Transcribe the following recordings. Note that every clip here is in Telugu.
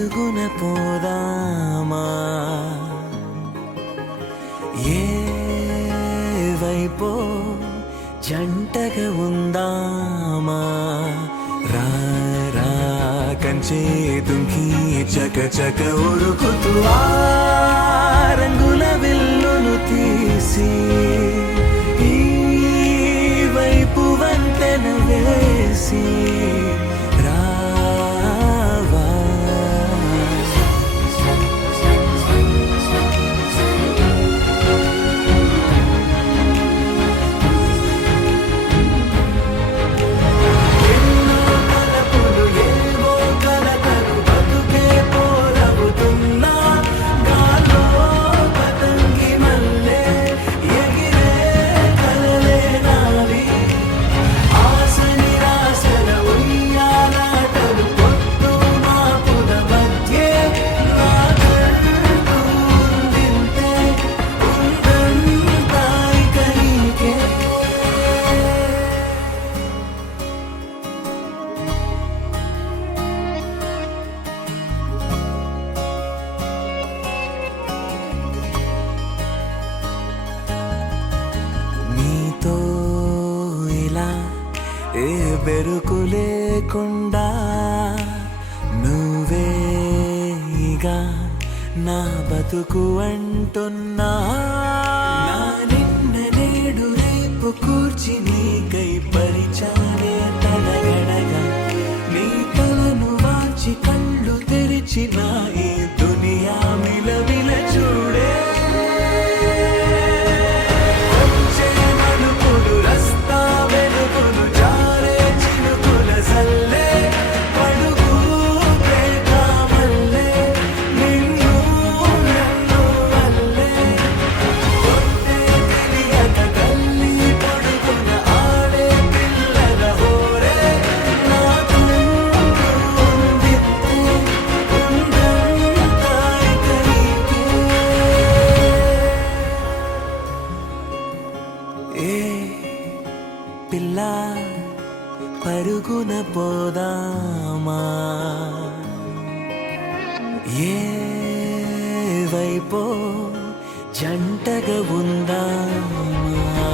పరుగున పోదామా ఏ వైపో జంటగా ఉందామా రా రా కంచే దుంకి చక చక ఉరుకుతూ ఆ రంగుల విల్లును తీసి ఈ వైపు వంతెన వేసి ఏ బెరుకు లేకుండా నువ్వేగా నా బతుకు అంటున్నా నిన్న నేడు రేపు కూర్చి నీకై పరిచానే తడగడగా నీ తలను వాచి కళ్ళు తెరిచిన ఈ దునియా మిలవిల చూడే పిల్ల పరుగున పోదామా ఏ వైపో జంటగా ఉందామా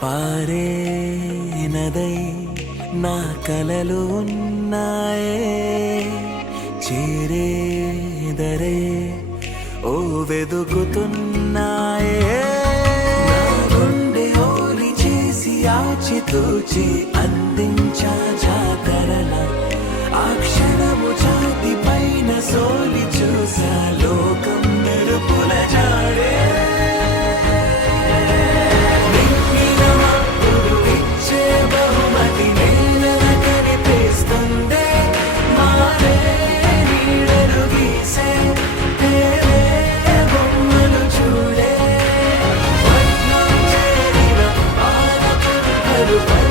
పారే నదై నా కలలు ఉన్నాయే చేరేదరే ఓ వెదుకుతున్నాయే నా గుండె ఓలి చేసి ఆచితూచి అందించా జాతరల ఆ క్షణము ఛాతి పైన సోలి చూసా లోకం మెరుపుల జాడే Everybody